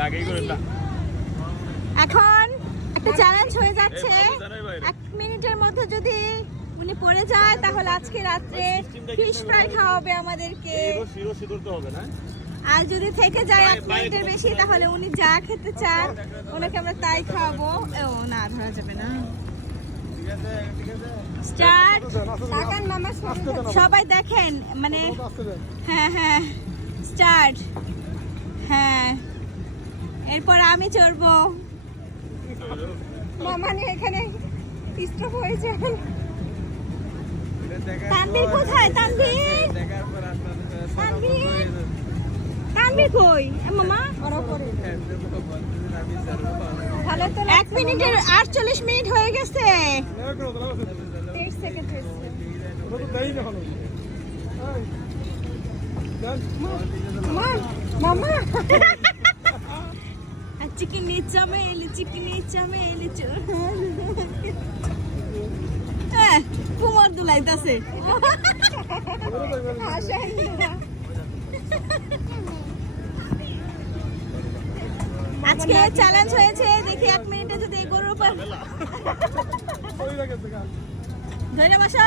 আগেই করে না এখন একটা চ্যালেঞ্জ হয়ে যাচ্ছে। এক মিনিটের মধ্যে যদি উনি পড়ে যায় তাহলে আজকে রাত্রে ফিশ ফ্রাই খাওয়াবে আমাদেরকে শিরো সিঁদুর তো হবে না আর যদি থেকে যায় এক মিনিটের বেশি তাহলে উনি যা খেতে চান ওনাকে আমরা তাই খাওয়াবো ও না ধরা যাবে না স্টার্ট সবাই দেখেন মানে হ্যাঁ হ্যাঁ স্টার্ট হ্যাঁ এরপর আমি চড়বো। মামানি এখানে স্টপ হয়েছে। তানভীর কোথায়? তানভীর? তানভীর তানভীর কই মামা? ভালো তো এক মিনিটের আটচল্লিশ মিনিট হয়ে গেছে। তেইশ সেকেন্ড হয়েছে মামা চিকেন নিচামে এলি হ্যাঁ কুমার দুলাইতাছে। আজকে চ্যালেঞ্জ হয়েছে দেখি এক মিনিটে যদি এই গরুর উপর ধরে বসো।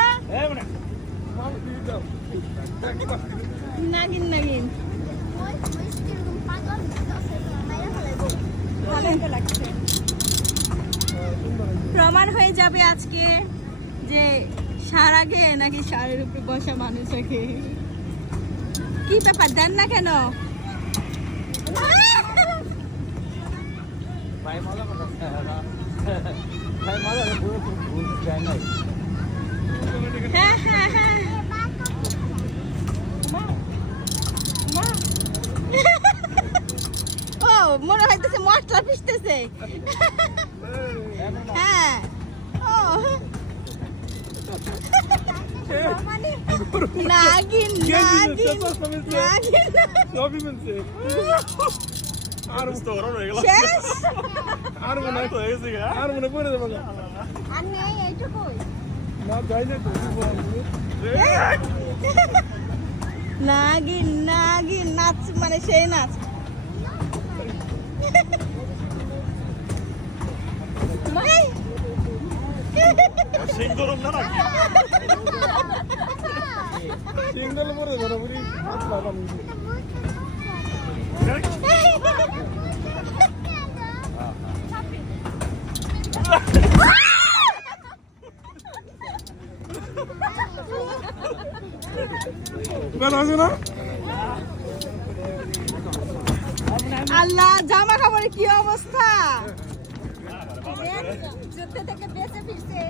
নাগিন নাগিন ভালোই তো লাগছে প্রমাণ হয়ে যাবে আজকে? যে সার আগে নাকি সারের উপরে বসা মানুষ আগে? কি ব্যাপার দেন না কেন? নাই। হ্যাঁ হ্যাঁ হ্যাঁ। ও মনে হইতেছে মশলা পিসতেছে হ্যাঁ নাগিন নাগিন নাগিন আর বুঝতে পারো হয়ে গেল শেষ আর মনে হয় তো হয়ে গেছে গা। আর মনে পড়ে যাবে আর নেই এইটুকুই না যাই না তো নাগিন নাগিন নাচ মানে সেই নাচ ভাই সিং গরম না নাকি সিঙ্গেল পরে না? আল্লাহ জামা কাপড়ের কি অবস্থা? থেকে বেঁচে ফিরছে